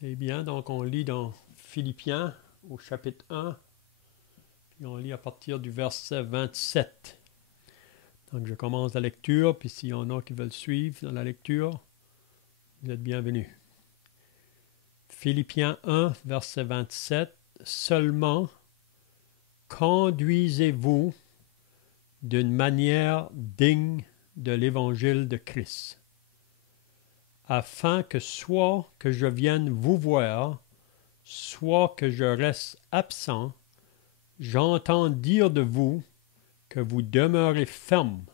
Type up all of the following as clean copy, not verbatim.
C'est bien, donc on lit dans Philippiens au chapitre 1, puis on lit à partir du verset 27. Donc je commence la lecture, puis s'il y en a qui veulent suivre dans la lecture, vous êtes bienvenus. Philippiens 1, verset 27. Seulement, conduisez-vous d'une manière digne de l'évangile de Christ, afin que soit que je vienne vous voir, soit que je reste absent, j'entends dire de vous que vous demeurez ferme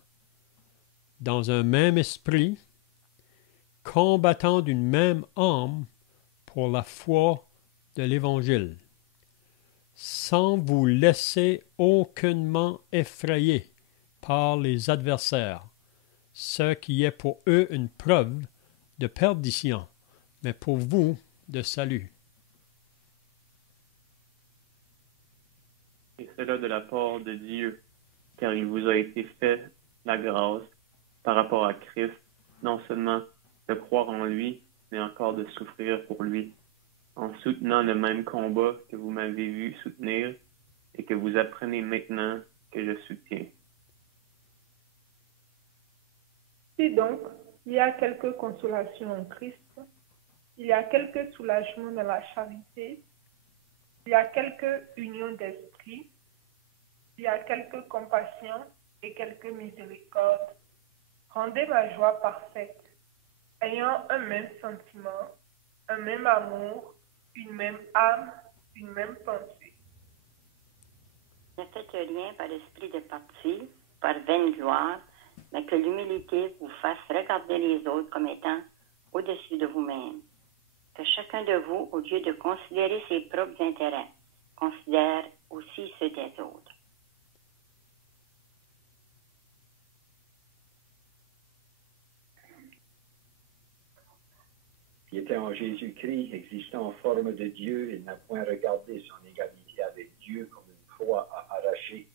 dans un même esprit, combattant d'une même âme pour la foi de l'Évangile, sans vous laisser aucunement effrayer par les adversaires, ce qui est pour eux une preuve de perdition, mais pour vous de salut. Et cela de la part de Dieu, car il vous a été fait la grâce par rapport à Christ, non seulement de croire en lui, mais encore de souffrir pour lui, en soutenant le même combat que vous m'avez vu soutenir et que vous apprenez maintenant que je soutiens. Si donc il y a quelque consolation en Christ, il y a quelque soulagement dans la charité, il y a quelque union d'esprit, il y a quelque compassion et quelque miséricorde, rendez ma joie parfaite, ayant un même sentiment, un même amour, une même âme, une même pensée. Ne faites rien par esprit de parti, par vaine gloire, mais que l'humilité vous fasse regarder les autres comme étant au-dessus de vous-même. Que chacun de vous, au lieu de considérer ses propres intérêts, considère aussi ceux des autres. Qui était en Jésus-Christ, existant en forme de Dieu, il n'a point regardé son égalité avec Dieu comme une proie à arracher.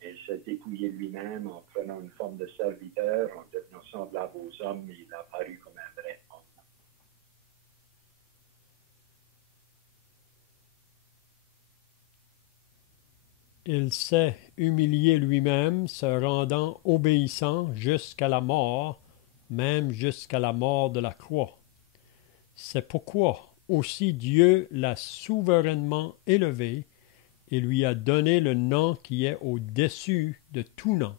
Il s'est dépouillé lui-même en prenant une forme de serviteur, en devenant semblable aux hommes, et il a apparu comme un vrai homme. Il s'est humilié lui-même, se rendant obéissant jusqu'à la mort, même jusqu'à la mort de la croix. C'est pourquoi aussi Dieu l'a souverainement élevé et lui a donné le nom qui est au-dessus de tout nom.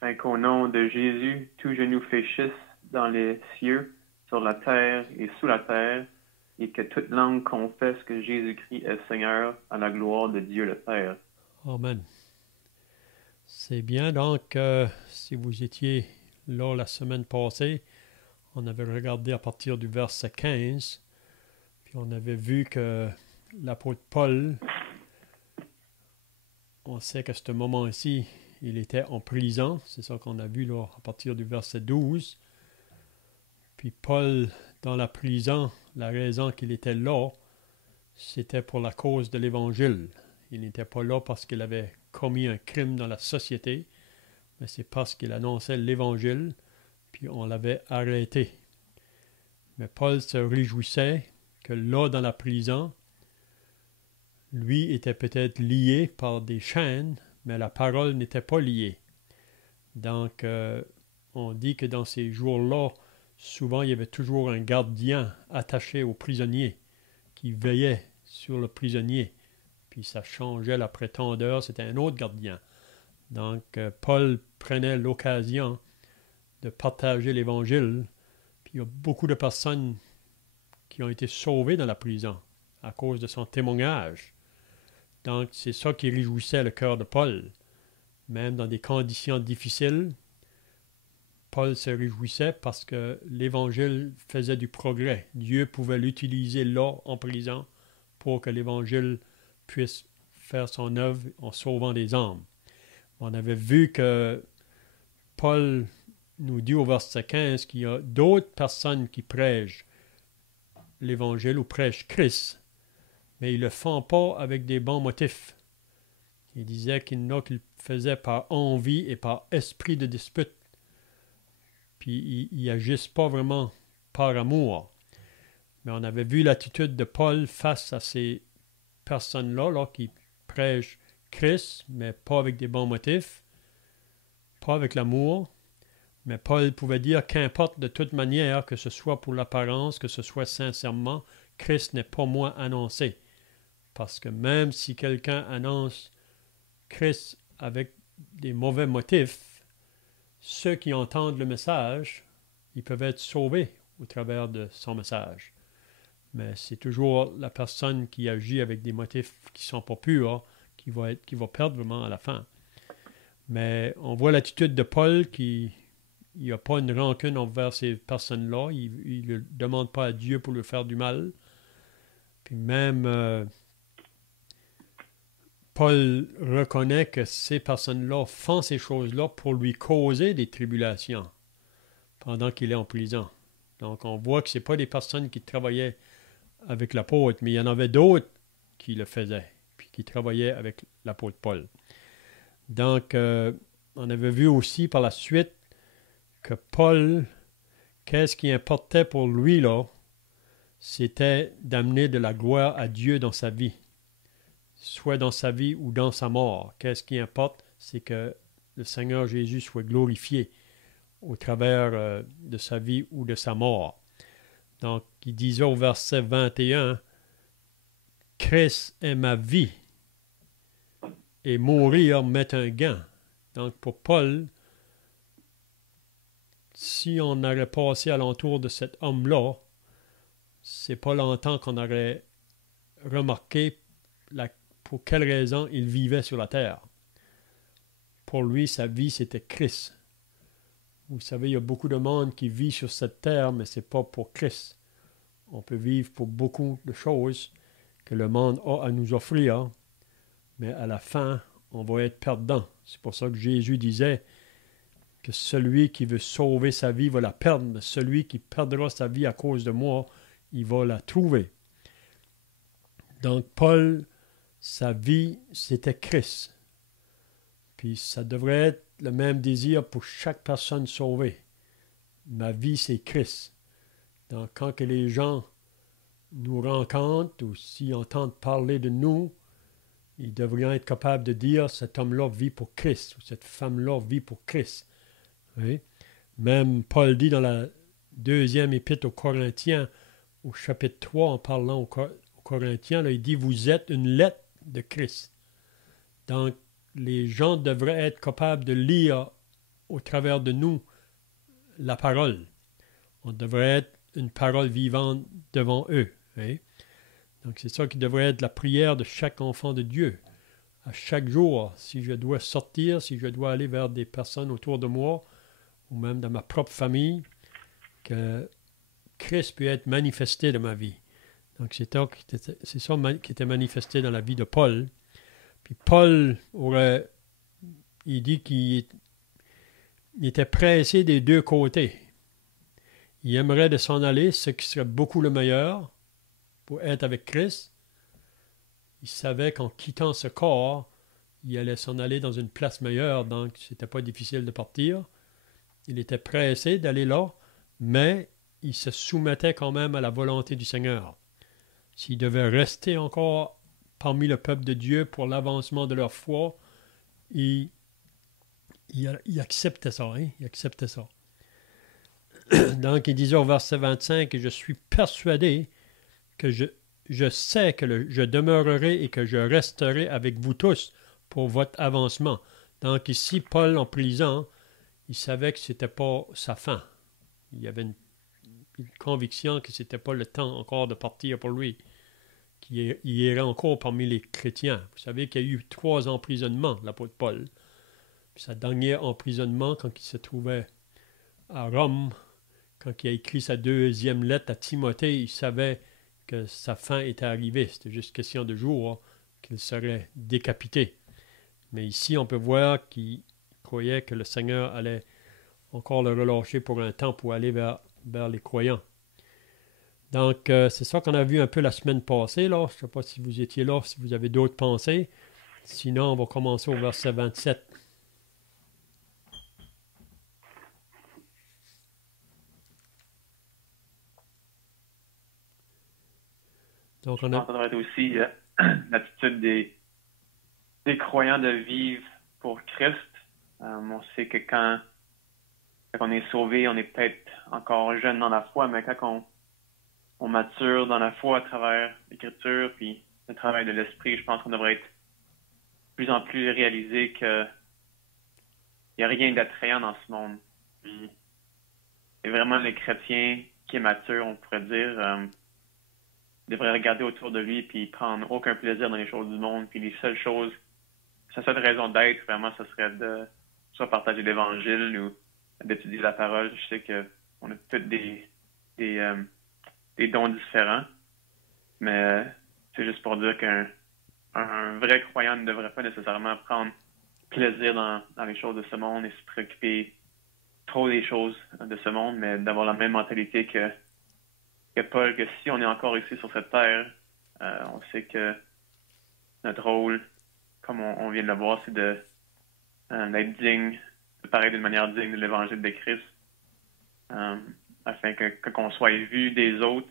Afin qu'au nom de Jésus, tout genou fléchisse dans les cieux, sur la terre et sous la terre, et que toute langue confesse que Jésus-Christ est Seigneur à la gloire de Dieu le Père. Amen. C'est bien donc, si vous étiez là la semaine passée, on avait regardé à partir du verset 15, puis on avait vu que l'apôtre Paul, on sait qu'à ce moment-ci, il était en prison, c'est ça qu'on a vu là à partir du verset 12. Puis Paul, dans la prison, la raison qu'il était là, c'était pour la cause de l'Évangile. Il n'était pas là parce qu'il avait commis un crime dans la société, mais c'est parce qu'il annonçait l'Évangile, puis on l'avait arrêté. Mais Paul se réjouissait que là, dans la prison, lui était peut-être lié par des chaînes, mais la parole n'était pas liée. Donc, on dit que dans ces jours-là, souvent, il y avait toujours un gardien attaché au prisonnier qui veillait sur le prisonnier. Puis ça changeait après tant d'heures, c'était un autre gardien. Donc, Paul prenait l'occasion de partager l'Évangile. Puis il y a beaucoup de personnes qui ont été sauvées dans la prison à cause de son témoignage. Donc, c'est ça qui réjouissait le cœur de Paul. Même dans des conditions difficiles, Paul se réjouissait parce que l'Évangile faisait du progrès. Dieu pouvait l'utiliser là, en prison, pour que l'Évangile puisse faire son œuvre en sauvant des âmes. On avait vu que Paul nous dit au verset 15 qu'il y a d'autres personnes qui prêchent l'Évangile ou prêchent Christ, mais ils ne le font pas avec des bons motifs. Il disait qu'il y en a qui le faisaient par envie et par esprit de dispute. puis ils n'agissent pas vraiment par amour. Mais on avait vu l'attitude de Paul face à ces personnes-là là, qui prêchent Christ, mais pas avec des bons motifs, pas avec l'amour. Mais Paul pouvait dire qu'importe de toute manière, que ce soit pour l'apparence, que ce soit sincèrement, Christ n'est pas moins annoncé. Parce que même si quelqu'un annonce Christ avec des mauvais motifs, ceux qui entendent le message, ils peuvent être sauvés au travers de son message. Mais c'est toujours la personne qui agit avec des motifs qui ne sont pas purs qui va perdre vraiment à la fin. Mais on voit l'attitude de Paul qui il n'a pas une rancune envers ces personnes-là. Il ne demande pas à Dieu pour lui faire du mal. Puis même Paul reconnaît que ces personnes-là font ces choses-là pour lui causer des tribulations pendant qu'il est en prison. Donc on voit que ce n'est pas des personnes qui travaillaient avec l'apôtre, mais il y en avait d'autres qui le faisaient, puis qui travaillaient avec l'apôtre Paul. Donc on avait vu aussi par la suite que Paul, qu'est-ce qui importait pour lui, là, c'était d'amener de la gloire à Dieu dans sa vie, soit dans sa vie ou dans sa mort. Qu'est-ce qui importe, c'est que le Seigneur Jésus soit glorifié au travers de sa vie ou de sa mort. Donc, il disait au verset 21, « Christ est ma vie, et mourir m'est un gain. » Donc, pour Paul, si on aurait passé alentour de cet homme-là, c'est pas longtemps qu'on aurait remarqué pour quelle raison il vivait sur la terre. Pour lui, sa vie, c'était Christ. Vous savez, il y a beaucoup de monde qui vit sur cette terre, mais c'est pas pour Christ. On peut vivre pour beaucoup de choses que le monde a à nous offrir, mais à la fin, on va être perdant. C'est pour ça que Jésus disait que celui qui veut sauver sa vie va la perdre, mais celui qui perdra sa vie à cause de moi, il va la trouver. Donc, Paul, sa vie, c'était Christ. Puis ça devrait être le même désir pour chaque personne sauvée. Ma vie, c'est Christ. Donc, quand que les gens nous rencontrent ou s'ils entendent parler de nous, ils devraient être capables de dire cet homme-là vit pour Christ ou cette femme-là vit pour Christ. Oui. Même Paul dit dans la deuxième épître aux Corinthiens, au chapitre 3, en parlant aux Corinthiens, là, il dit « Vous êtes une lettre de Christ ». Donc, les gens devraient être capables de lire au travers de nous la parole. On devrait être une parole vivante devant eux. Oui. Donc, c'est ça qui devrait être la prière de chaque enfant de Dieu. À chaque jour, si je dois sortir, si je dois aller vers des personnes autour de moi, ou même dans ma propre famille, que Christ peut être manifesté dans ma vie. Donc, c'est ça qui était manifesté dans la vie de Paul. Puis Paul il dit qu'il était pressé des deux côtés. Il aimerait de s'en aller, ce qui serait beaucoup le meilleur pour être avec Christ. Il savait qu'en quittant ce corps, il allait s'en aller dans une place meilleure, donc c'était pas difficile de partir. Il était pressé d'aller là, mais il se soumettait quand même à la volonté du Seigneur. S'il devait rester encore parmi le peuple de Dieu pour l'avancement de leur foi, il acceptait ça. Hein? Il acceptait ça. Donc, il disait au verset 25, « Je suis persuadé que je sais que je demeurerai et que je resterai avec vous tous pour votre avancement. » Donc, ici, Paul, en prison, il savait que ce n'était pas sa fin. Il y avait une conviction que ce n'était pas le temps encore de partir pour lui, qu'il irait encore parmi les chrétiens. Vous savez qu'il y a eu 3 emprisonnements, l'apôtre Paul. Puis sa dernier emprisonnement, quand il se trouvait à Rome, quand il a écrit sa 2e lettre à Timothée, il savait que sa fin était arrivée. C'était juste question de jours qu'il serait décapité. Mais ici, on peut voir qu'il croyait que le Seigneur allait encore le relâcher pour un temps pour aller vers les croyants. Donc, c'est ça qu'on a vu un peu la semaine passée. Là. Je ne sais pas si vous étiez là, si vous avez d'autres pensées. Sinon, on va commencer au verset 27. Donc, Je on pense que a... ça devrait être aussi l'attitude des croyants de vivre pour Christ. On sait que quand on est sauvé, on est peut-être encore jeune dans la foi, mais quand on mature dans la foi à travers l'Écriture puis le travail de l'Esprit, je pense qu'on devrait être de plus en plus réalisé qu'il n'y a rien d'attrayant dans ce monde. Puis, et vraiment, le chrétien qui est mature, on pourrait dire, devrait regarder autour de lui puis prendre aucun plaisir dans les choses du monde. Puis les seules choses, sa seule raison d'être, vraiment, ce serait de soit partager l'Évangile ou d'étudier la parole. Je sais qu'on a tous des dons différents, mais c'est juste pour dire qu'un vrai croyant ne devrait pas nécessairement prendre plaisir dans les choses de ce monde et se préoccuper trop des choses de ce monde, mais d'avoir la même mentalité que Paul, que si on est encore ici sur cette terre, on sait que notre rôle, comme on vient de le voir, c'est d'être digne, de parler d'une manière digne de l'Évangile de Christ, afin que qu'on soit vu des autres,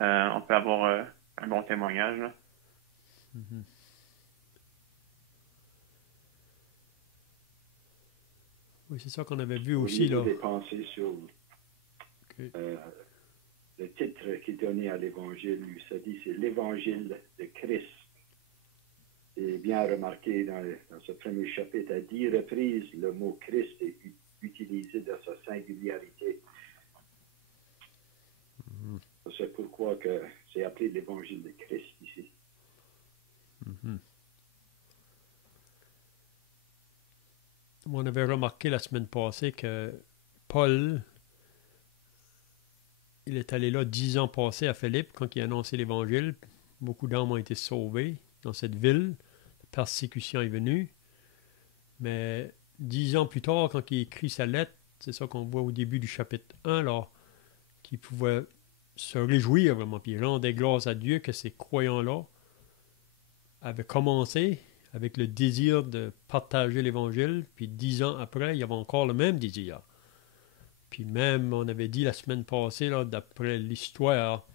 on peut avoir un bon témoignage. Là. Mhm. Oui, c'est ça qu'on avait vu aussi, là. Des pensées sur Okay. le titre qui est donné à l'Évangile, lui, ça dit c'est l'Évangile de Christ. C'est bien remarqué dans ce premier chapitre, à 10 reprises, le mot Christ est utilisé dans sa singularité. Mhm. C'est pourquoi que c'est appelé l'Évangile de Christ ici. Mhm. On avait remarqué la semaine passée que Paul, il est allé là 10 ans passés à Philippe quand il a annoncé l'Évangile. Beaucoup d'âmes ont été sauvées dans cette ville. La persécution est venue. Mais 10 ans plus tard, quand il écrit sa lettre, c'est ça qu'on voit au début du chapitre 1, là, qu'il pouvait se réjouir vraiment, puis il rendait grâce à Dieu que ces croyants-là avaient commencé avec le désir de partager l'Évangile, puis 10 ans après, il y avait encore le même désir. Puis même, on avait dit la semaine passée, là, d'après l'histoire,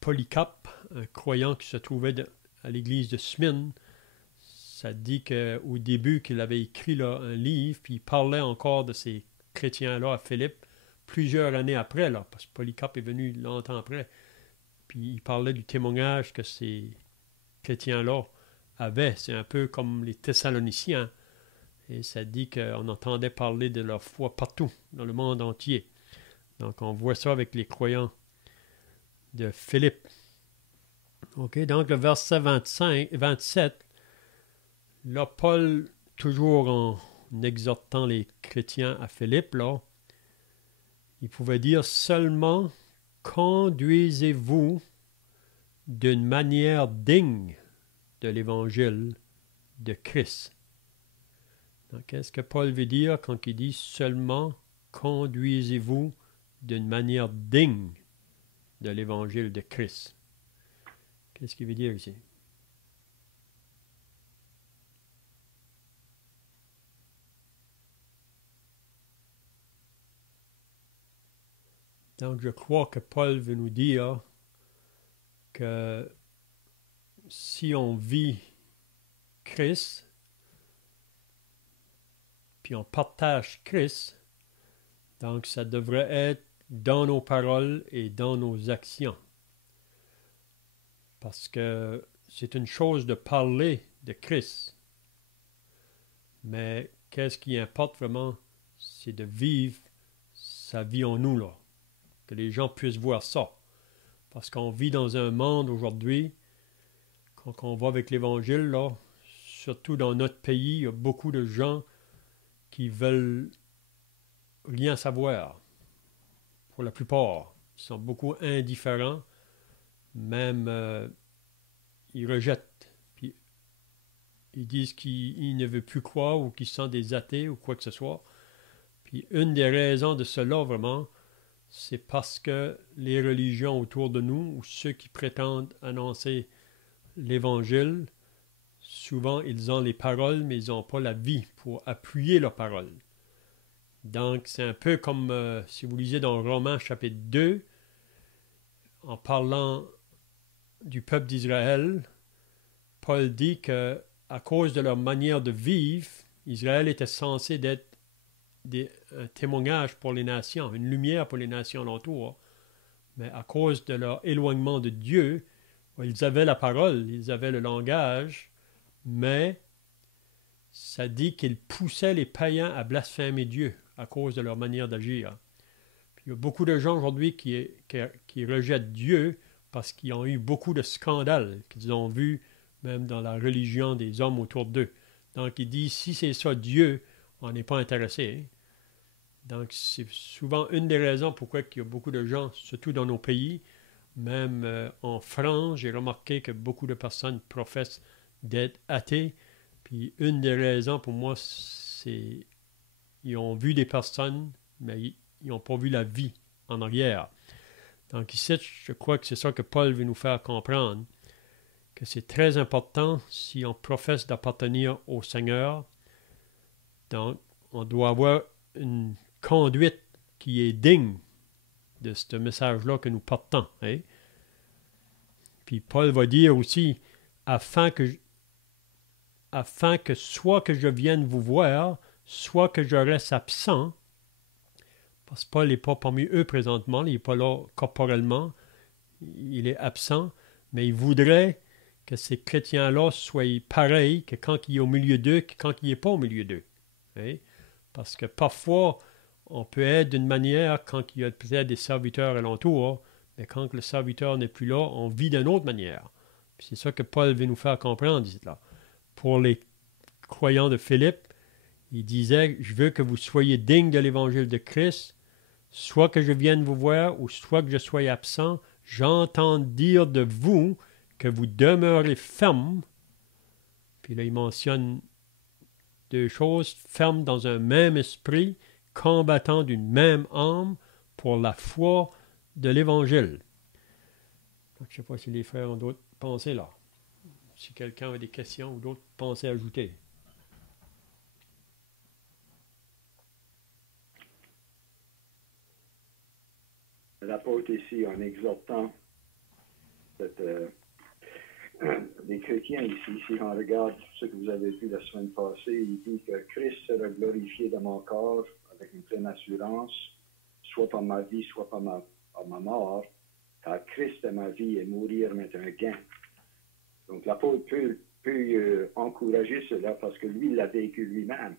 Polycarpe, un croyant qui se trouvait à l'église de Smyrne, ça dit qu'au début qu'il avait écrit là, un livre, puis il parlait encore de ces chrétiens-là à Philippe plusieurs années après, là, parce que Polycarpe est venu longtemps après, puis il parlait du témoignage que ces chrétiens-là avaient. C'est un peu comme les Thessaloniciens. Et ça dit qu'on entendait parler de leur foi partout, dans le monde entier. Donc, on voit ça avec les croyants de Philippe. OK, donc le verset 27, là, Paul, toujours en exhortant les chrétiens à Philippe, là, il pouvait dire seulement « Conduisez-vous d'une manière digne de l'Évangile de Christ. » Donc, qu'est-ce que Paul veut dire quand il dit seulement conduisez-vous d'une manière digne de l'Évangile de Christ? Qu'est-ce qu'il veut dire ici? Donc, je crois que Paul veut nous dire que si on vit Christ, puis on partage Christ, donc ça devrait être dans nos paroles et dans nos actions. Parce que c'est une chose de parler de Christ, mais qu'est-ce qui importe vraiment, c'est de vivre sa vie en nous, là. Que les gens puissent voir ça. Parce qu'on vit dans un monde aujourd'hui, quand on va avec l'Évangile, là, surtout dans notre pays, il y a beaucoup de gens qui veulent rien savoir. Pour la plupart, ils sont beaucoup indifférents, même ils rejettent. Puis ils disent qu'ils ne veulent plus croire ou qu'ils sont des athées ou quoi que ce soit. Puis une des raisons de cela, vraiment, c'est parce que les religions autour de nous, ou ceux qui prétendent annoncer l'Évangile, souvent ils ont les paroles, mais ils n'ont pas la vie pour appuyer leurs paroles. Donc, c'est un peu comme si vous lisez dans Romains chapitre 2, en parlant du peuple d'Israël, Paul dit que à cause de leur manière de vivre, Israël était censé être un témoignage pour les nations, une lumière pour les nations alentour. Mais à cause de leur éloignement de Dieu, ils avaient la parole, ils avaient le langage, mais ça dit qu'ils poussaient les païens à blasphémer Dieu à cause de leur manière d'agir. Puis il y a beaucoup de gens aujourd'hui qui rejettent Dieu parce qu'ils ont eu beaucoup de scandales qu'ils ont vus même dans la religion des hommes autour d'eux. Donc ils disent, si c'est ça Dieu, on n'est pas intéressé. Donc c'est souvent une des raisons pourquoi il y a beaucoup de gens, surtout dans nos pays, même en France, j'ai remarqué que beaucoup de personnes professent d'être athées. Puis une des raisons pour moi, c'est qu'ils ont vu des personnes, mais ils n'ont pas vu la vie en arrière. Donc ici, je crois que c'est ça que Paul veut nous faire comprendre, que c'est très important si on professe d'appartenir au Seigneur. Donc, on doit avoir une conduite qui est digne de ce message-là que nous portons. Hein? Puis Paul va dire aussi, afin que soit que je vienne vous voir, soit que je reste absent, parce que Paul n'est pas parmi eux présentement, il n'est pas là corporellement, il est absent, mais il voudrait que ces chrétiens-là soient pareils que quand il est au milieu d'eux, que quand il n'est pas au milieu d'eux. Hein? Parce que parfois, on peut être d'une manière quand il y a peut-être des serviteurs alentour, mais quand le serviteur n'est plus là, on vit d'une autre manière. Puis c'est ça que Paul veut nous faire comprendre ici, là. Pour les croyants de Philippe, il disait, je veux que vous soyez dignes de l'évangile de Christ, soit que je vienne vous voir ou soit que je sois absent, j'entends dire de vous que vous demeurez fermes. Puis là, il mentionne deux choses, fermes dans un même esprit, combattant d'une même âme pour la foi de l'Évangile. Je ne sais pas si les frères ont d'autres pensées là. Si quelqu'un a des questions ou d'autres pensées à ajouter. L'apôtre ici, en exhortant les chrétiens ici, si on regarde ce que vous avez vu la semaine passée, il dit que Christ sera glorifié dans mon corps avec une pleine assurance, soit par ma vie, soit par ma mort, car Christ est ma vie et mourir m'est un gain. Donc l'apôtre peut encourager cela parce que lui, il l'a vécu lui-même.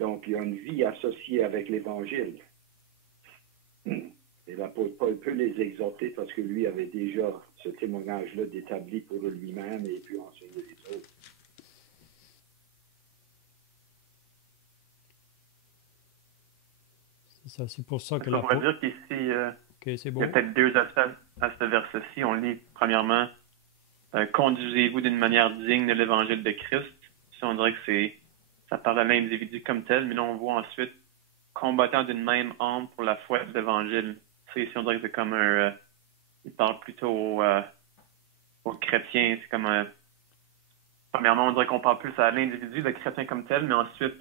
Donc il y a une vie associée avec l'Évangile. Et l'apôtre Paul peut les exhorter parce que lui avait déjà ce témoignage-là d'établi pour lui-même et puis enseigner les autres. C'est ça, c'est pour ça que on pourrait dire qu'ici, okay, c'est bon. Il y a peut-être deux aspects à ce verset-ci. On lit, premièrement, conduisez-vous d'une manière digne de l'évangile de Christ. Ça, on dirait que ça parle à l'individu comme tel, mais là, on voit ensuite combattant d'une même âme pour la foi de l'évangile. Ça, ici, on dirait que c'est comme il parle plutôt aux chrétiens. C'est comme premièrement, on dirait qu'on parle plus à l'individu, le chrétien comme tel, mais ensuite,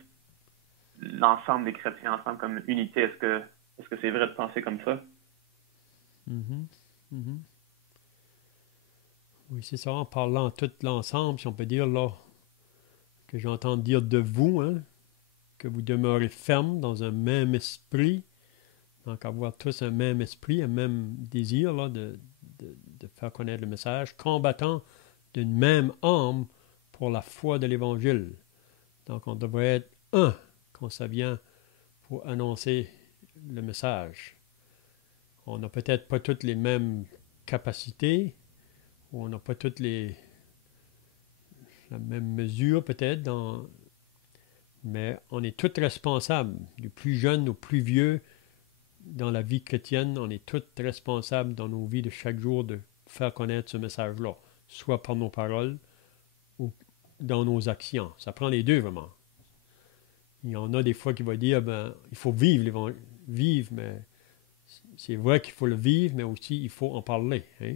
l'ensemble des chrétiens ensemble comme unité. Est-ce que c'est vrai de penser comme ça? Oui, c'est ça, en parlant tout l'ensemble, si on peut dire là, que j'entends dire de vous, hein, que vous demeurez fermes dans un même esprit, donc avoir tous un même esprit, un même désir là, de faire connaître le message, combattant d'une même âme pour la foi de l'Évangile. Donc on devrait être un quand ça vient pour annoncer le message. On n'a peut-être pas toutes les mêmes capacités, on n'a pas toutes la même mesure peut-être, mais on est tous responsables, du plus jeune au plus vieux, dans la vie chrétienne, on est tous responsables dans nos vies de chaque jour de faire connaître ce message-là, soit par nos paroles ou dans nos actions. Ça prend les deux vraiment. Il y en a des fois qui vont dire, il faut vivre, mais c'est vrai qu'il faut le vivre, mais aussi il faut en parler. Hein?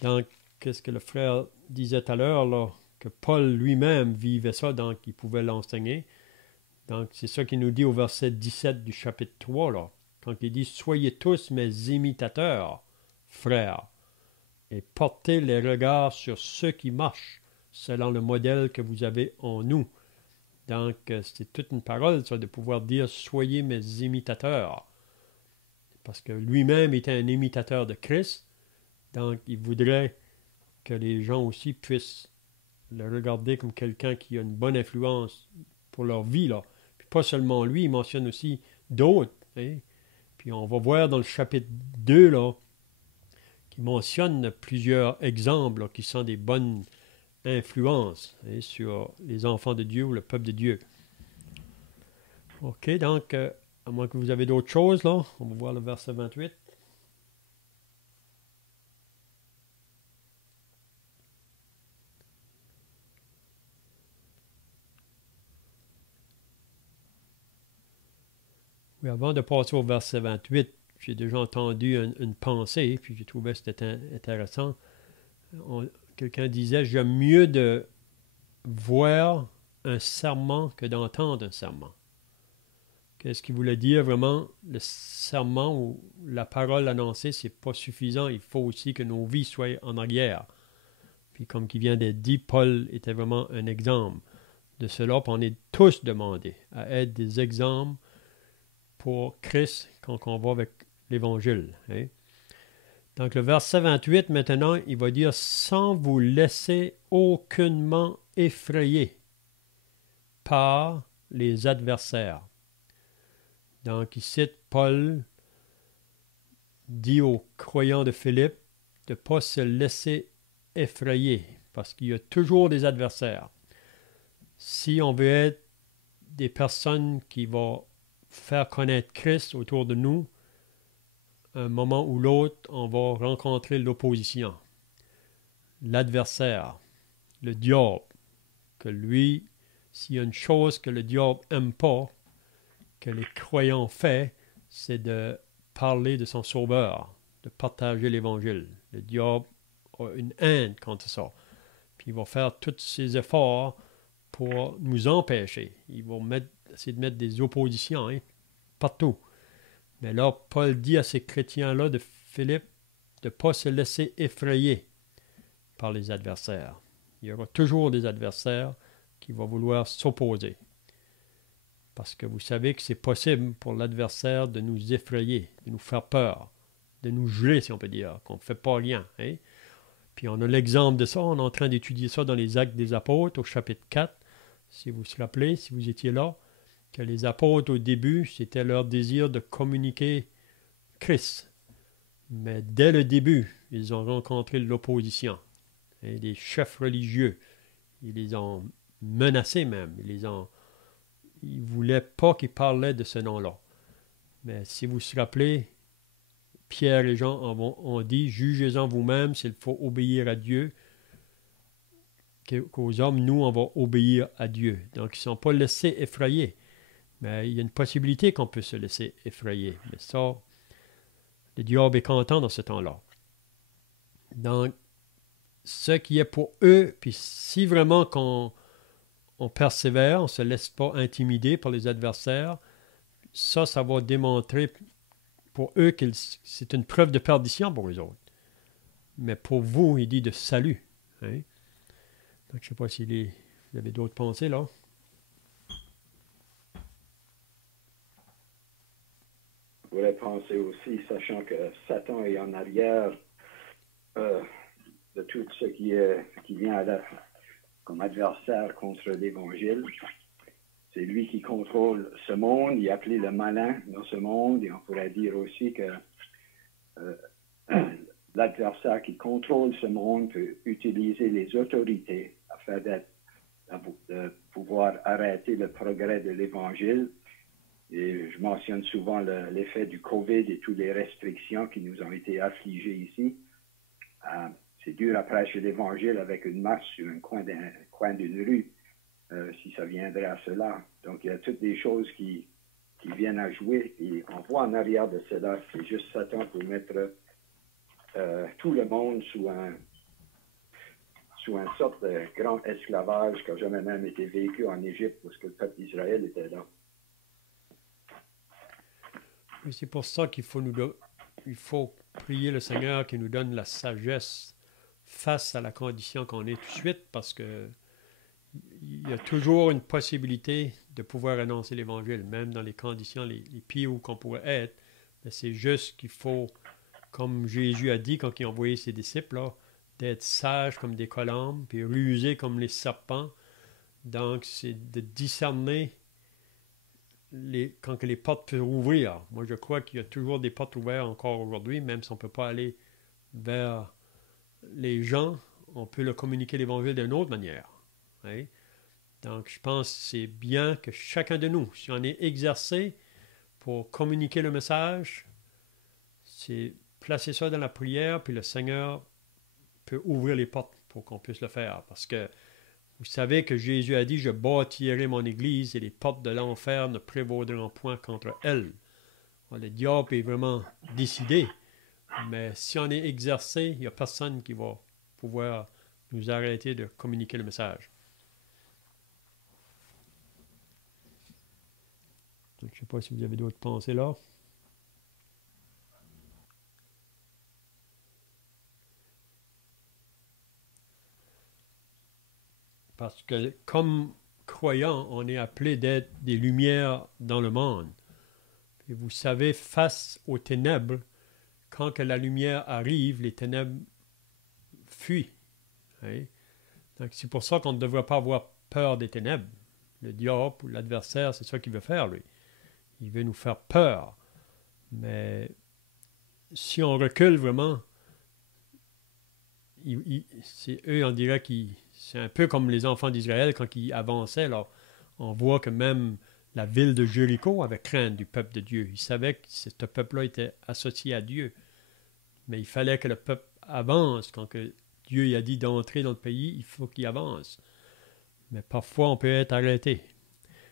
Donc, qu'est-ce que le frère disait tout à l'heure, là, que Paul lui-même vivait ça, donc il pouvait l'enseigner. Donc, c'est ça qu'il nous dit au verset 17 du chapitre 3, là. quand il dit « Soyez tous mes imitateurs, frères, et portez les regards sur ceux qui marchent selon le modèle que vous avez en nous. » Donc, c'est toute une parole, ça, de pouvoir dire « Soyez mes imitateurs ». Parce que lui-même était un imitateur de Christ, donc il voudrait que les gens aussi puissent le regarder comme quelqu'un qui a une bonne influence pour leur vie, là. Puis pas seulement lui, il mentionne aussi d'autres. Hein? Puis on va voir dans le chapitre 2, là, qui mentionne plusieurs exemples là, qui sont des bonnes influences hein, sur les enfants de Dieu ou le peuple de Dieu. OK, donc, à moins que vous avez d'autres choses, là, on va voir le verset 28. Oui, avant de passer au verset 28, j'ai déjà entendu une pensée, puis j'ai trouvé que c'était intéressant. Quelqu'un disait, j'aime mieux de voir un serment que d'entendre un serment. Qu'est-ce qu'il voulait dire vraiment? Le serment ou la parole annoncée, c'est pas suffisant. Il faut aussi que nos vies soient en arrière. Puis comme qui vient d'être dit, Paul était vraiment un exemple de cela. Puis on est tous demandés à être des exemples pour Christ quand on va avec l'Évangile. Hein? Donc le verset 28, maintenant, il va dire « Sans vous laisser aucunement effrayer par les adversaires ». Donc ici, Paul dit aux croyants de Philippe de ne pas se laisser effrayer, parce qu'il y a toujours des adversaires. Si on veut être des personnes qui vont faire connaître Christ autour de nous, un moment ou l'autre, on va rencontrer l'opposition, l'adversaire, le diable, que lui, s'il y a une chose que le diable n'aime pas, que les croyants font, c'est de parler de son sauveur, de partager l'Évangile. Le diable a une haine contre ça. Puis il va faire tous ses efforts pour nous empêcher. Il va essayer de mettre des oppositions hein, partout. Mais là, Paul dit à ces chrétiens-là de Philippe de ne pas se laisser effrayer par les adversaires. Il y aura toujours des adversaires qui vont vouloir s'opposer. Parce que vous savez que c'est possible pour l'adversaire de nous effrayer, de nous faire peur, de nous geler, si on peut dire, qu'on ne fait pas rien. Hein? Puis on a l'exemple de ça, on est en train d'étudier ça dans les Actes des Apôtres, au chapitre 4, si vous vous rappelez, si vous étiez là, que les apôtres, au début, c'était leur désir de communiquer Christ. Mais dès le début, ils ont rencontré l'opposition. Et les chefs religieux, ils les ont menacés même, ils ne voulaient pas qu'ils parlaient de ce nom-là. Mais si vous vous rappelez, Pierre et Jean ont dit, jugez-en vous-même s'il faut obéir à Dieu, qu'aux hommes, nous, on va obéir à Dieu. Donc, ils ne sont pas laissés effrayer. Mais il y a une possibilité qu'on peut se laisser effrayer. Mais ça, le diable est content dans ce temps-là. Donc, ce qui est pour eux, puis si vraiment qu'on persévère, on ne se laisse pas intimider par les adversaires, ça va démontrer pour eux que c'est une preuve de perdition pour eux autres. Mais pour vous, il dit de salut. Hein? Donc, je ne sais pas si vous avez d'autres pensées là. Je voulais penser aussi, sachant que Satan est en arrière de tout ce qui vient comme adversaire contre l'Évangile. C'est lui qui contrôle ce monde. Il est appelé le malin dans ce monde. Et on pourrait dire aussi que l'adversaire qui contrôle ce monde peut utiliser les autorités afin de pouvoir arrêter le progrès de l'Évangile. Et je mentionne souvent l'effet du COVID et toutes les restrictions qui nous ont été affligées ici. C'est dur à prêcher l'Évangile avec une marche sur un coin d'une rue, si ça viendrait à cela. Donc, il y a toutes des choses qui viennent à jouer. Et on voit en arrière de cela, c'est juste Satan pour mettre tout le monde sous une sorte de grand esclavage qui n'a jamais même été vécu en Égypte parce que le peuple d'Israël était là. Et c'est pour ça qu'il faut il faut prier le Seigneur qui nous donne la sagesse face à la condition qu'on est tout de suite, parce que il y a toujours une possibilité de pouvoir annoncer l'Évangile, même dans les conditions les pires où qu'on pourrait être. Mais c'est juste qu'il faut, comme Jésus a dit quand il a envoyé ses disciples, là, d'être sages comme des colombes, puis rusés comme les serpents. Donc, c'est de discerner quand que les portes peuvent ouvrir. Moi, je crois qu'il y a toujours des portes ouvertes encore aujourd'hui, même si on ne peut pas aller vers les gens, on peut leur communiquer l'Évangile d'une autre manière. Hein? Donc, je pense que c'est bien que chacun de nous, si on est exercé pour communiquer le message, c'est placer ça dans la prière, puis le Seigneur peut ouvrir les portes pour qu'on puisse le faire. Parce que vous savez que Jésus a dit, « Je bâtirai mon Église et les portes de l'enfer ne prévaudront point contre elle. » Le diable est vraiment décidé, mais si on est exercé, il n'y a personne qui va pouvoir nous arrêter de communiquer le message. Donc, je ne sais pas si vous avez d'autres pensées là. Parce que comme croyants, on est appelé d'être des lumières dans le monde. Et vous savez, face aux ténèbres, quand que la lumière arrive, les ténèbres fuient. Hein? Donc c'est pour ça qu'on ne devrait pas avoir peur des ténèbres. Le diable ou l'adversaire, c'est ça qu'il veut faire, lui. Il veut nous faire peur. Mais si on recule vraiment, c'est eux, on dirait c'est un peu comme les enfants d'Israël quand ils avançaient. Alors, on voit que même la ville de Jéricho avait crainte du peuple de Dieu. Ils savaient que ce peuple-là était associé à Dieu. Mais il fallait que le peuple avance. Quand que Dieu y a dit d'entrer dans le pays, il faut qu'il avance. Mais parfois, on peut être arrêté.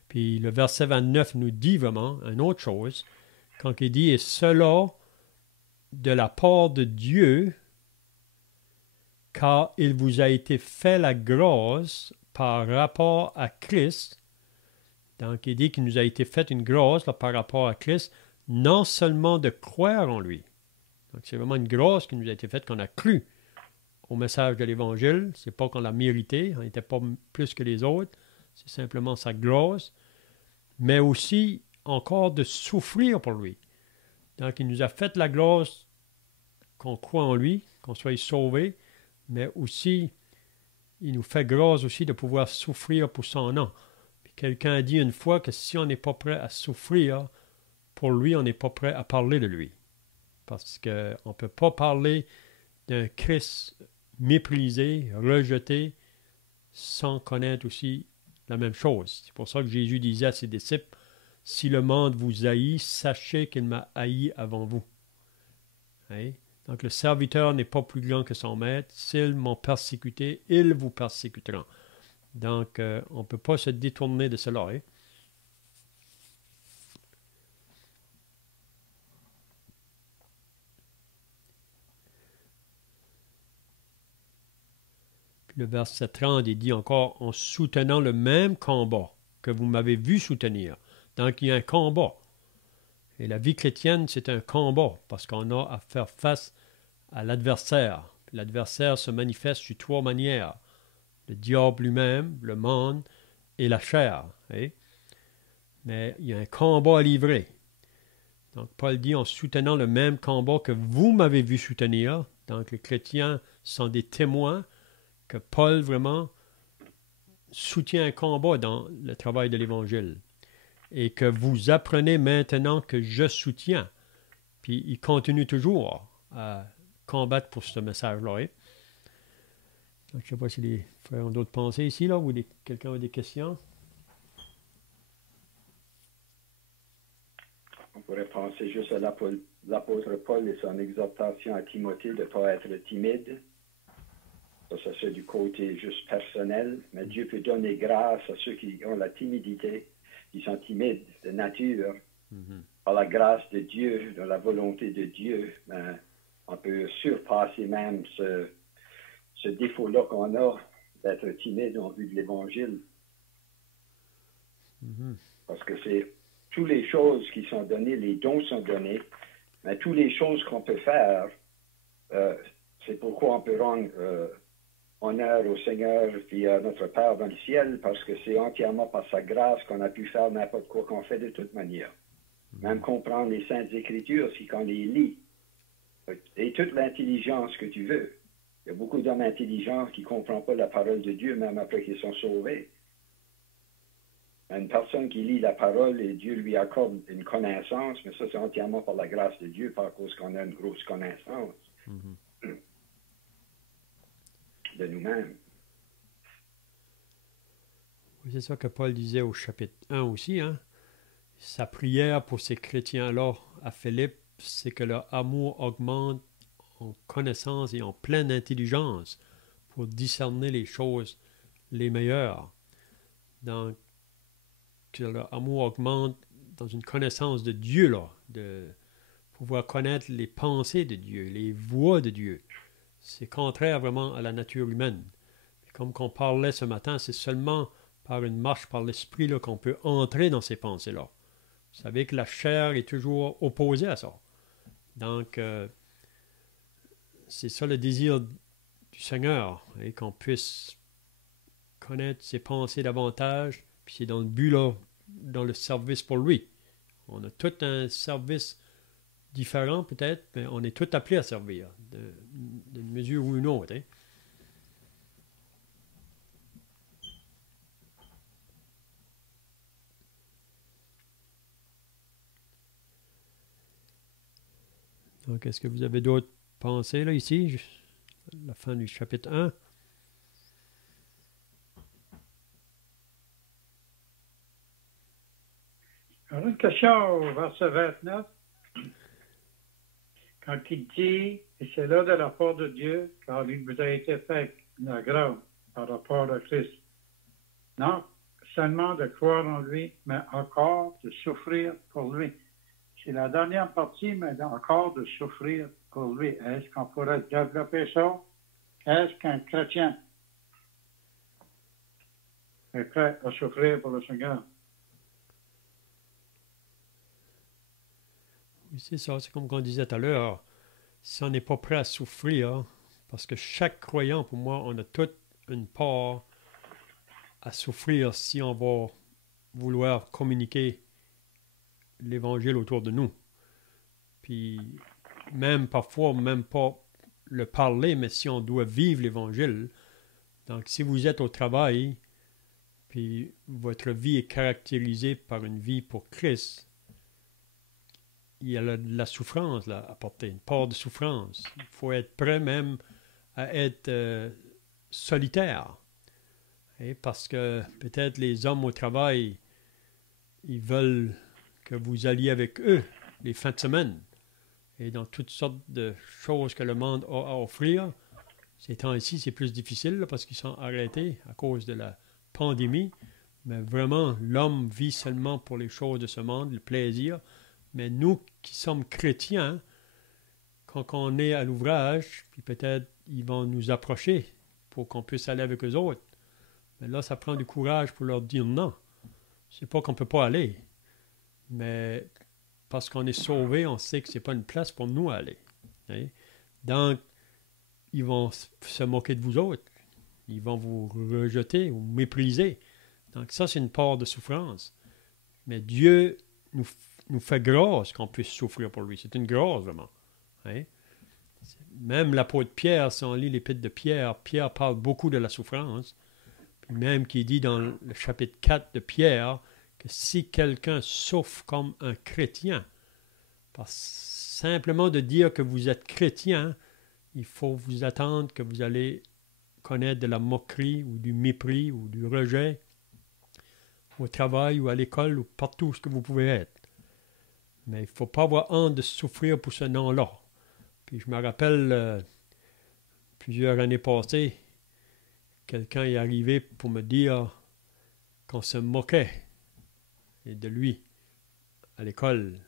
Puis le verset 29 nous dit vraiment une autre chose. Quand il dit « Et cela de la part de Dieu, car il vous a été fait la grâce par rapport à Christ. » Donc, il dit qu'il nous a été fait une grâce là, par rapport à Christ, non seulement de croire en lui. Donc, c'est vraiment une grâce qui nous a été faite, qu'on a cru au message de l'Évangile. Ce n'est pas qu'on l'a mérité, on n'était pas plus que les autres. C'est simplement sa grâce. Mais aussi, encore de souffrir pour lui. Donc, il nous a fait la grâce qu'on croit en lui, qu'on soit sauvé, mais aussi, il nous fait grâce aussi de pouvoir souffrir pour son nom. Puis quelqu'un a dit une fois que si on n'est pas prêt à souffrir pour lui, on n'est pas prêt à parler de lui. Parce qu'on ne peut pas parler d'un Christ méprisé, rejeté, sans connaître aussi la même chose. C'est pour ça que Jésus disait à ses disciples, « Si le monde vous haït, sachez qu'il m'a haï avant vous. » Hein? Donc, le serviteur n'est pas plus grand que son maître. S'ils m'ont persécuté, ils vous persécuteront. Donc, on ne peut pas se détourner de cela. Hein? Puis le verset 30, il dit encore, en soutenant le même combat que vous m'avez vu soutenir. Donc, il y a un combat. Et la vie chrétienne, c'est un combat, parce qu'on a à faire face à l'adversaire. L'adversaire se manifeste sur trois manières. Le diable lui-même, le monde et la chair. Hein? Mais il y a un combat à livrer. Donc, Paul dit, en soutenant le même combat que vous m'avez vu soutenir. Donc, les chrétiens sont des témoins que Paul vraiment soutient un combat dans le travail de l'Évangile. Et que vous apprenez maintenant que je soutiens. Puis, il continue toujours à combattre pour ce message-là. Hein? Donc, je ne sais pas si les frères ont d'autres pensées ici, là, ou quelqu'un a des questions. On pourrait penser juste à l'apôtre Paul et son exhortation à Timothée de ne pas être timide. Ça c'est du côté juste personnel, mais Dieu peut donner grâce à ceux qui ont la timidité, qui sont timides de nature. Par la grâce de Dieu, de la volonté de Dieu, ben, on peut surpasser même ce défaut-là qu'on a d'être timide en vue de l'Évangile. Parce que c'est toutes les choses qui sont données, les dons sont donnés, mais toutes les choses qu'on peut faire, c'est pourquoi on peut rendre honneur au Seigneur et à notre Père dans le ciel, parce que c'est entièrement par sa grâce qu'on a pu faire n'importe quoi qu'on fait de toute manière. Même comprendre les Saintes Écritures, si qu'on les lit, et toute l'intelligence que tu veux. Il y a beaucoup d'hommes intelligents qui ne comprennent pas la parole de Dieu, même après qu'ils sont sauvés. Une personne qui lit la parole et Dieu lui accorde une connaissance, mais ça, c'est entièrement par la grâce de Dieu, pas à cause qu'on a une grosse connaissance de nous-mêmes. Oui, c'est ça que Paul disait au chapitre 1 aussi, hein? Sa prière pour ces chrétiens-là à Philippe, c'est que leur amour augmente en connaissance et en pleine intelligence pour discerner les choses les meilleures. Donc, que leur amour augmente dans une connaissance de Dieu, là, de pouvoir connaître les pensées de Dieu, les voies de Dieu. C'est contraire vraiment à la nature humaine. Et comme qu'on parlait ce matin, c'est seulement par une marche par l'esprit là, qu'on peut entrer dans ces pensées-là. Vous savez que la chair est toujours opposée à ça. Donc, c'est ça le désir du Seigneur, et qu'on puisse connaître ses pensées davantage, puis c'est dans le but, là, dans le service pour lui. On a tout un service différent peut-être, mais on est tous appelés à servir, d'une mesure ou une autre. Hein. Donc, est-ce que vous avez d'autres pensées là ici, la fin du chapitre 1? Alors, une question au verset 29, quand il dit, et c'est là de la part de Dieu, car il vous a été fait la grâce par rapport à Christ. Non seulement de croire en lui, mais encore de souffrir pour lui. C'est la dernière partie, mais encore de souffrir pour lui. Est-ce qu'on pourrait développer ça? Est-ce qu'un chrétien est prêt à souffrir pour le Seigneur? Oui, c'est ça, c'est comme on disait tout à l'heure, si on n'est pas prêt à souffrir, parce que chaque croyant, pour moi, on a toute une part à souffrir si on va vouloir communiquer l'Évangile autour de nous. Puis, même parfois, même pas le parler, mais si on doit vivre l'Évangile, donc si vous êtes au travail, puis votre vie est caractérisée par une vie pour Christ, il y a de la souffrance là, à porter, une part de souffrance. Il faut être prêt même à être solitaire. Et parce que peut-être les hommes au travail, ils veulent que vous alliez avec eux les fins de semaine. Et dans toutes sortes de choses que le monde a à offrir, ces temps-ci, c'est plus difficile là, parce qu'ils sont arrêtés à cause de la pandémie. Mais vraiment, l'homme vit seulement pour les choses de ce monde, le plaisir. Mais nous qui sommes chrétiens, quand on est à l'ouvrage, puis peut-être ils vont nous approcher pour qu'on puisse aller avec eux autres. Mais là, ça prend du courage pour leur dire non. C'est pas qu'on ne peut pas aller. Mais parce qu'on est sauvé, on sait que ce n'est pas une place pour nous à aller. Hein? Donc, ils vont se moquer de vous autres. Ils vont vous rejeter ou mépriser. Donc ça, c'est une part de souffrance. Mais Dieu nous fait grâce qu'on puisse souffrir pour lui. C'est une grâce, vraiment. Hein? Même l'apôtre Pierre, si on lit l'épître de Pierre, Pierre parle beaucoup de la souffrance. Puis même qu'il dit dans le chapitre 4 de Pierre que si quelqu'un souffre comme un chrétien, simplement de dire que vous êtes chrétien, il faut vous attendre que vous allez connaître de la moquerie ou du mépris ou du rejet au travail ou à l'école ou partout où vous pouvez être. Mais il ne faut pas avoir honte de souffrir pour ce nom-là. Puis je me rappelle, plusieurs années passées, quelqu'un est arrivé pour me dire qu'on se moquait de lui à l'école.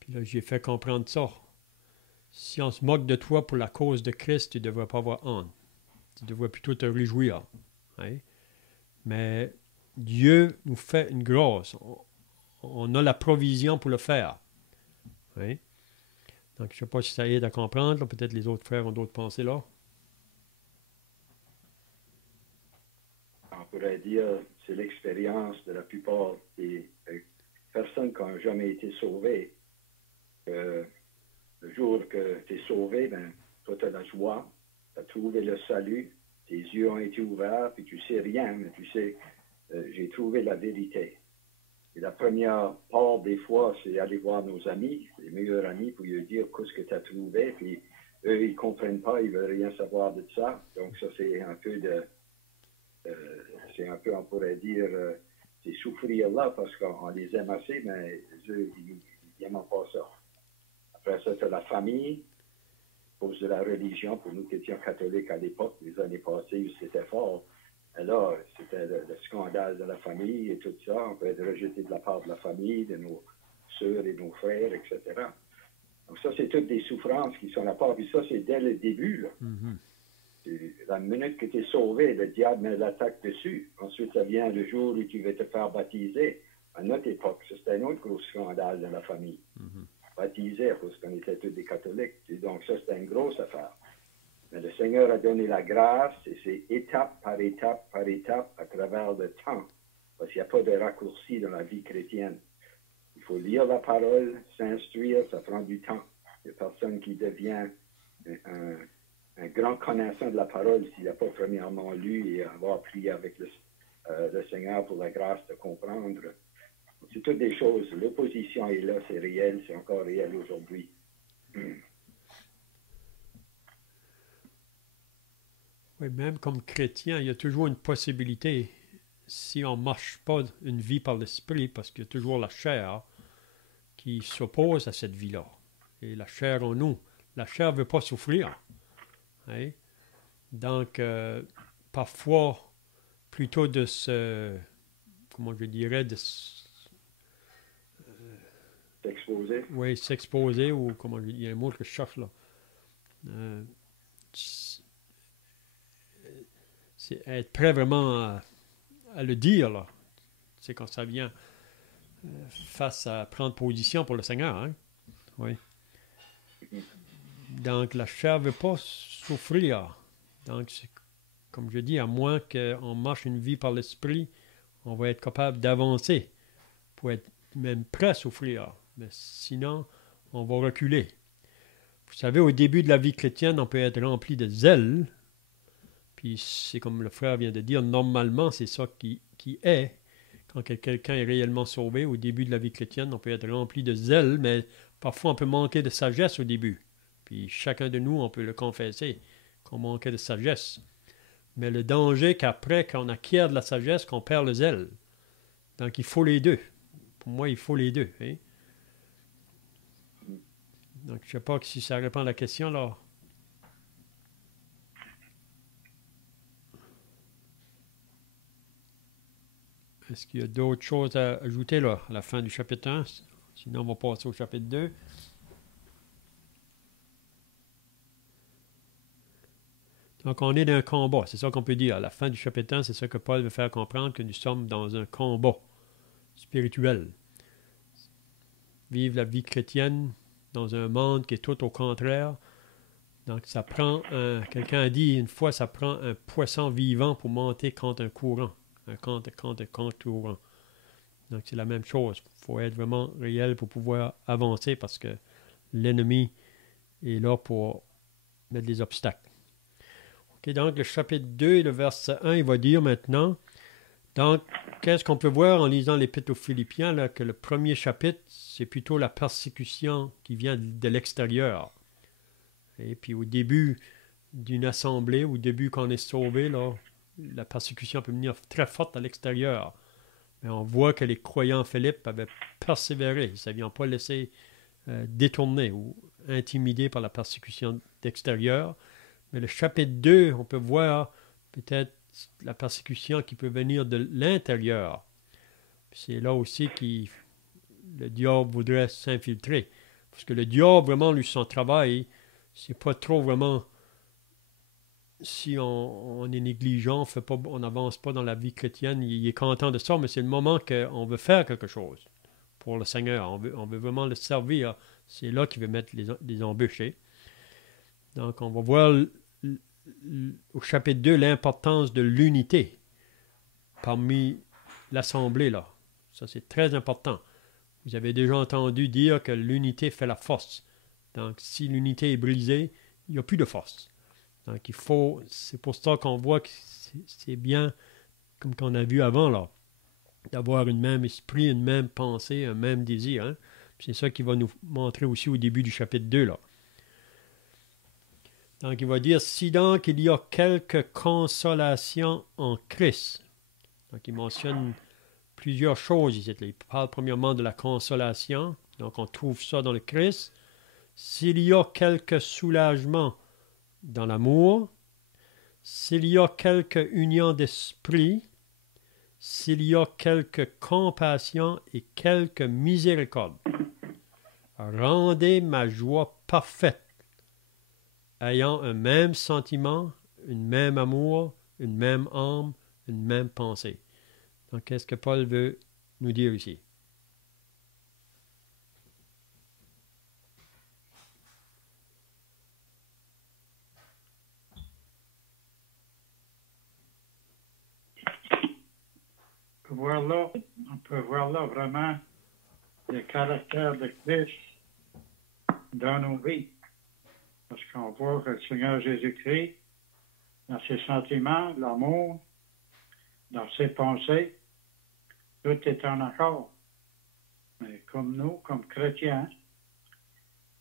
Puis là, j'ai fait comprendre ça. Si on se moque de toi pour la cause de Christ, tu ne devrais pas avoir honte. Tu devrais plutôt te réjouir. Hein? Mais Dieu nous fait une grâce. on a la provision pour le faire. Oui. Donc, je ne sais pas si ça aide à comprendre. Peut-être les autres frères ont d'autres pensées là. On pourrait dire c'est l'expérience de la plupart des personnes qui n'ont jamais été sauvées. Le jour que tu es sauvé, ben, toi, tu as la joie, tu as trouvé le salut, tes yeux ont été ouverts, puis tu sais rien, mais tu sais, j'ai trouvé la vérité. Et la première part, des fois, c'est aller voir nos amis, les meilleurs amis, pour leur dire qu'est-ce que tu as trouvé, puis eux, ils ne comprennent pas, ils ne veulent rien savoir de ça. Donc, ça, c'est un peu on pourrait dire, c'est souffrir là, parce qu'on les aime assez, mais eux, ils n'aiment pas ça. Après ça, tu as la famille, à cause de la religion, pour nous qui étions catholiques à l'époque, les années passées, c'était fort. Alors, c'était le scandale de la famille et tout ça. On peut être rejeté de la part de la famille, de nos sœurs et nos frères, etc. Donc ça, c'est toutes des souffrances qui sont à part. Puis ça, c'est dès le début. Là. La minute que tu es sauvé, le diable met l'attaque dessus. Ensuite, ça vient le jour où tu vas te faire baptiser. À notre époque, c'était un autre gros scandale dans la famille. Baptisé, parce qu'on était tous des catholiques. Et donc ça, c'était une grosse affaire. Mais le Seigneur a donné la grâce, et c'est étape par étape par étape à travers le temps. Parce qu'il n'y a pas de raccourci dans la vie chrétienne. Il faut lire la parole, s'instruire, ça prend du temps. Il n'y a personne qui devient un grand connaissant de la parole s'il n'a pas premièrement lu et avoir prié avec le Seigneur pour la grâce de comprendre. C'est toutes des choses. L'opposition est là, c'est réel, c'est encore réel aujourd'hui. Oui, même comme chrétien, il y a toujours une possibilité, si on ne marche pas une vie par l'esprit, parce qu'il y a toujours la chair qui s'oppose à cette vie-là. Et la chair en nous, la chair ne veut pas souffrir. Hein? Donc, parfois, plutôt de comment je dirais, s'exposer. Oui, s'exposer, ou comment je dis, il y a un mot que je cherche là. C'est être prêt vraiment à le dire, là. C'est quand ça vient face à prendre position pour le Seigneur. Hein? Oui. Donc, la chair ne veut pas souffrir. Donc, comme je dis, à moins qu'on marche une vie par l'esprit, on va être capable d'avancer pour être même prêt à souffrir. Mais sinon, on va reculer. Vous savez, au début de la vie chrétienne, on peut être rempli de zèle. Puis c'est comme le frère vient de dire, normalement, c'est ça qui est. Quand quelqu'un est réellement sauvé, au début de la vie chrétienne, on peut être rempli de zèle, mais parfois on peut manquer de sagesse au début. Puis chacun de nous, on peut le confesser, qu'on manquait de sagesse. Mais le danger qu'après, quand on acquiert de la sagesse, qu'on perd le zèle. Donc il faut les deux. Pour moi, il faut les deux. Hein? Donc je ne sais pas si ça répond à la question, là. Est-ce qu'il y a d'autres choses à ajouter là, à la fin du chapitre 1? Sinon, on va passer au chapitre 2. Donc, on est dans un combat. C'est ça qu'on peut dire. À la fin du chapitre 1, c'est ça que Paul veut faire comprendre, que nous sommes dans un combat spirituel. Vivre la vie chrétienne dans un monde qui est tout au contraire. Donc, ça prend quelqu'un a dit une fois, ça prend un poisson vivant pour monter contre un courant. Un courant. Donc, c'est la même chose. Il faut être vraiment réel pour pouvoir avancer parce que l'ennemi est là pour mettre des obstacles. OK, donc, le chapitre 2 et le verset 1, il va dire maintenant, donc, qu'est-ce qu'on peut voir en lisant l'Épître aux Philippiens, là, que le premier chapitre, c'est plutôt la persécution qui vient de l'extérieur. Et puis, au début d'une assemblée, au début quand on est sauvé, là, la persécution peut venir très forte à l'extérieur. Mais on voit que les croyants en Philippe avaient persévéré. Ils ne s'avaient pas laissé détourner ou intimider par la persécution d'extérieur. Mais le chapitre 2, on peut voir peut-être la persécution qui peut venir de l'intérieur. C'est là aussi que le diable voudrait s'infiltrer. Parce que le diable, vraiment, lui, son travail, c'est pas trop vraiment... Si on est négligent, on n'avance pas dans la vie chrétienne, il est content de ça, mais c'est le moment qu'on veut faire quelque chose pour le Seigneur. On veut vraiment le servir. C'est là qu'il veut mettre les embûches. Donc, on va voir au chapitre 2 l'importance de l'unité parmi l'assemblée, là. Ça, c'est très important. Vous avez déjà entendu dire que l'unité fait la force. Donc, si l'unité est brisée, il n'y a plus de force. Donc, c'est pour ça qu'on voit que c'est bien, comme qu'on a vu avant, là, d'avoir un même esprit, une même pensée, un même désir. Hein? C'est ça qu'il va nous montrer aussi au début du chapitre 2, là. Donc, il va dire, si donc il y a quelque consolation en Christ. Donc, il mentionne plusieurs choses ici. Il parle premièrement de la consolation. Donc, on trouve ça dans le Christ. S'il y a quelque soulagement dans l'amour, s'il y a quelque union d'esprit, s'il y a quelque compassion et quelque miséricorde, rendez ma joie parfaite, ayant un même sentiment, un même amour, une même âme, une même pensée. Donc, qu'est-ce que Paul veut nous dire ici? On peut voir là vraiment le caractère de Christ dans nos vies. Parce qu'on voit que le Seigneur Jésus-Christ, dans ses sentiments, l'amour, dans ses pensées, tout est en accord. Mais comme nous, comme chrétiens,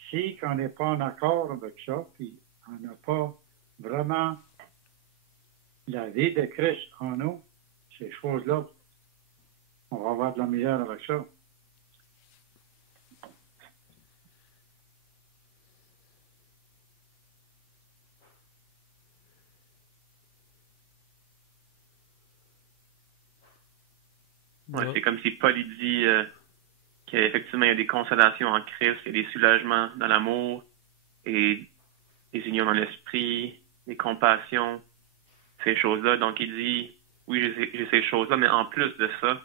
si on n'est pas en accord avec ça, puis on n'a pas vraiment la vie de Christ en nous, ces choses-là, on va avoir de la misère avec ça. Ouais, c'est comme si Paul il dit qu'effectivement il y a des consolations en Christ, il y a des soulagements dans l'amour et des unions dans l'esprit, des compassions, ces choses-là. Donc il dit, oui, j'ai ces choses-là, mais en plus de ça,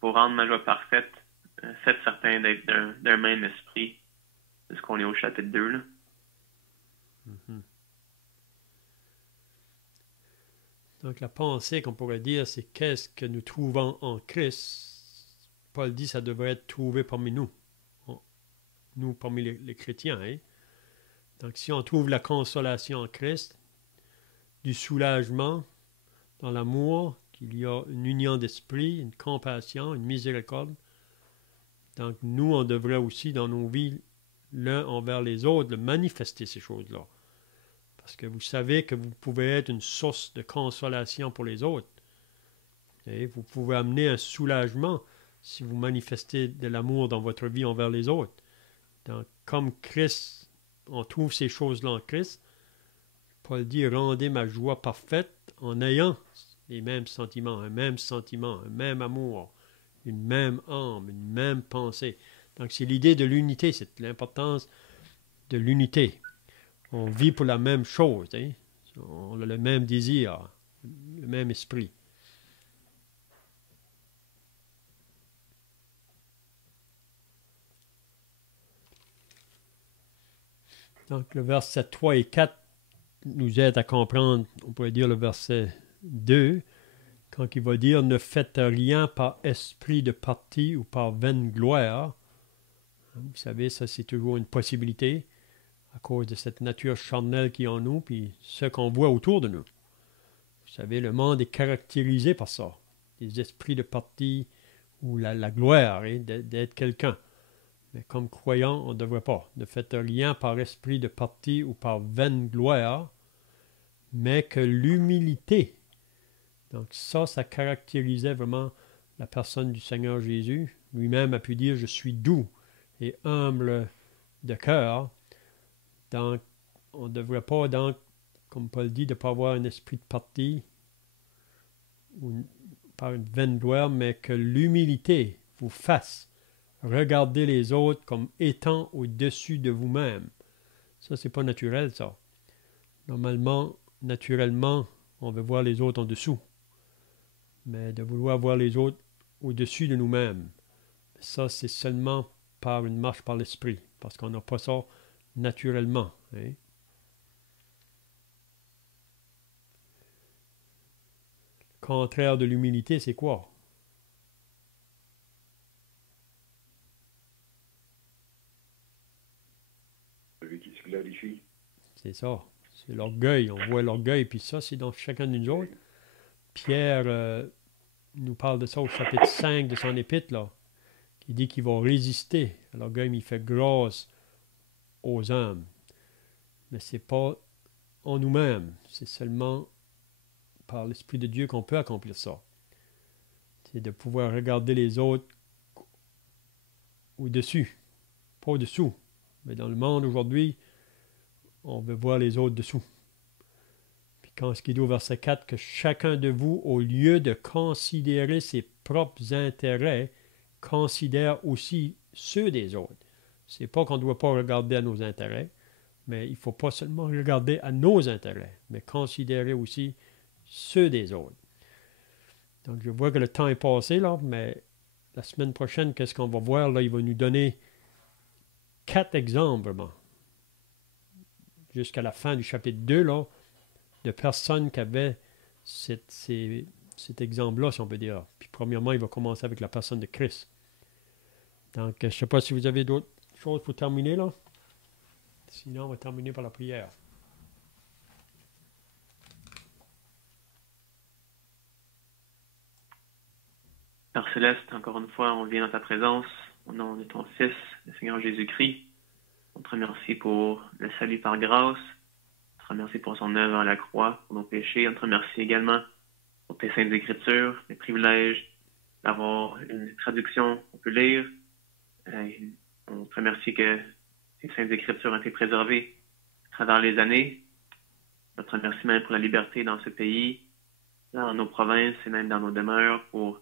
pour rendre ma joie parfaite, faites certain d'être d'un même esprit. C'est ce qu'on est au chapitre 2, là. Mm-hmm. Donc, la pensée qu'on pourrait dire, c'est qu'est-ce que nous trouvons en Christ. Paul dit que ça devrait être trouvé parmi nous. Nous, parmi les chrétiens. Hein? Donc, si on trouve la consolation en Christ, du soulagement dans l'amour, qu'il y a une union d'esprit, une compassion, une miséricorde. Donc, nous, on devrait aussi, dans nos vies, l'un envers les autres, manifester ces choses-là. Parce que vous savez que vous pouvez être une source de consolation pour les autres. Et vous pouvez amener un soulagement si vous manifestez de l'amour dans votre vie envers les autres. Donc, comme Christ, on trouve ces choses-là en Christ, Paul dit, rendez ma joie parfaite en ayant les mêmes sentiments, un même amour, une même âme, une même pensée. Donc, c'est l'idée de l'unité, c'est l'importance de l'unité. On vit pour la même chose, hein? On a le même désir, le même esprit. Donc, le verset 3 et 4 nous aide à comprendre, on pourrait dire le verset 2, quand il va dire « Ne faites rien par esprit de parti ou par vaine gloire ». Vous savez, ça c'est toujours une possibilité à cause de cette nature charnelle qui est en nous, puis ce qu'on voit autour de nous. Vous savez, le monde est caractérisé par ça, des esprits de parti ou la gloire, hein, d'être quelqu'un. Mais comme croyant, on ne devrait pas. Ne faites rien par esprit de parti ou par vaine gloire, mais que l'humilité. Donc ça caractérisait vraiment la personne du Seigneur Jésus. Lui-même a pu dire, je suis doux et humble de cœur. Donc, on ne devrait pas, donc, comme Paul dit, de ne pas avoir un esprit de parti ou par une vaine gloire, mais que l'humilité vous fasse regarder les autres comme étant au-dessus de vous-même. Ça, c'est pas naturel, ça. Normalement, naturellement, on veut voir les autres en dessous. Mais de vouloir voir les autres au-dessus de nous-mêmes, Ça, c'est seulement par une marche par l'esprit, parce qu'on n'a pas ça naturellement. Hein? Le contraire de l'humilité, c'est quoi? Celui qui se glorifie. C'est ça. C'est l'orgueil. On voit l'orgueil, puis ça, c'est dans chacun de nous autres. Pierre nous parle de ça au chapitre 5 de son épître, là, qui dit qu'il va résister à l'orgueil, mais il fait grâce aux hommes. Mais ce n'est pas en nous-mêmes. C'est seulement par l'Esprit de Dieu qu'on peut accomplir ça. C'est de pouvoir regarder les autres au-dessus, pas au-dessous. Mais dans le monde aujourd'hui, on veut voir les autres dessous. Puis quand ce qu'il dit au verset 4, que chacun de vous, au lieu de considérer ses propres intérêts, considère aussi ceux des autres. C'est pas qu'on ne doit pas regarder à nos intérêts, mais il ne faut pas seulement regarder à nos intérêts, mais considérer aussi ceux des autres. Donc je vois que le temps est passé, là, mais la semaine prochaine, qu'est-ce qu'on va voir? Là, il va nous donner 4 exemples, vraiment, jusqu'à la fin du chapitre 2, là, de personnes qui avaient cet exemple-là, si on peut dire. Puis premièrement, il va commencer avec la personne de Christ. Donc, je ne sais pas si vous avez d'autres choses pour terminer, là. Sinon, on va terminer par la prière. Père Céleste, encore une fois, on vient dans ta présence, au nom de ton Fils, le Seigneur Jésus-Christ. On te remercie pour le salut par grâce. On te remercie pour son œuvre à la croix, pour nos péchés. On te remercie également pour tes saintes écritures, les privilèges d'avoir une traduction qu'on peut lire. On te remercie que ces saintes écritures ont été préservées à travers les années. On te remercie même pour la liberté dans ce pays, dans nos provinces et même dans nos demeures, pour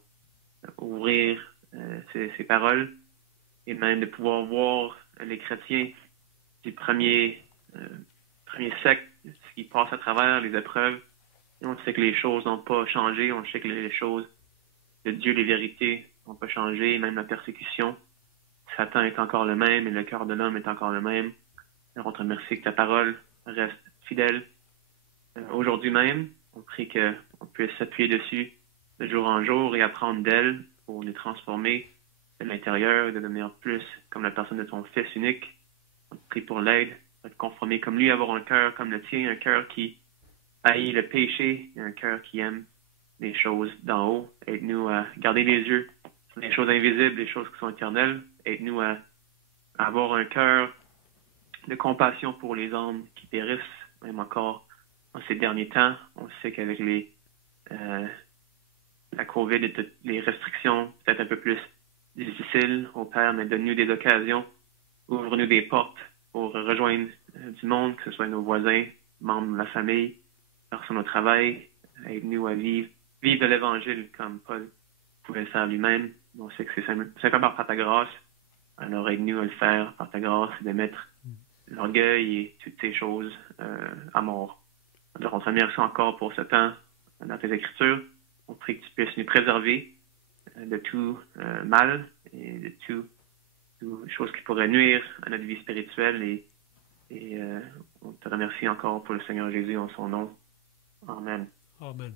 ouvrir ces paroles et même de pouvoir voir les chrétiens du premier siècle, ce qui passe à travers les épreuves. Et on sait que les choses n'ont pas changé, on sait que les choses de Dieu, les vérités n'ont pas changé, même la persécution. Satan est encore le même et le cœur de l'homme est encore le même. Alors on te remercie que ta parole reste fidèle. Aujourd'hui même, on prie qu'on puisse s'appuyer dessus de jour en jour et apprendre d'elle pour nous transformer de l'intérieur, de devenir plus comme la personne de ton Fils unique. On te prie pour l'aide, de te conformer comme lui, avoir un cœur comme le tien, un cœur qui haït le péché, et un cœur qui aime les choses d'en haut. Aide-nous à garder les yeux sur les choses invisibles, les choses qui sont éternelles. Aide-nous à avoir un cœur de compassion pour les âmes qui périssent, même encore en ces derniers temps. On sait qu'avec la COVID et toutes les restrictions, peut-être un peu plus difficiles, au Père, mais donne-nous des occasions, ouvre-nous des portes pour rejoindre du monde, que ce soit nos voisins, membres de la famille, personnes au travail. Aide-nous à vivre de l'Évangile comme Paul pouvait le faire lui-même. On sait que c'est simplement par ta grâce. Alors aide-nous à le faire par ta grâce et de mettre l'orgueil et toutes ces choses à mort. Alors on te remercie encore pour ce temps dans tes Écritures. On prie que tu puisses nous préserver de tout mal et de toutes choses qui pourraient nuire à notre vie spirituelle. Et on te remercie encore pour le Seigneur Jésus en son nom. Amen. Amen.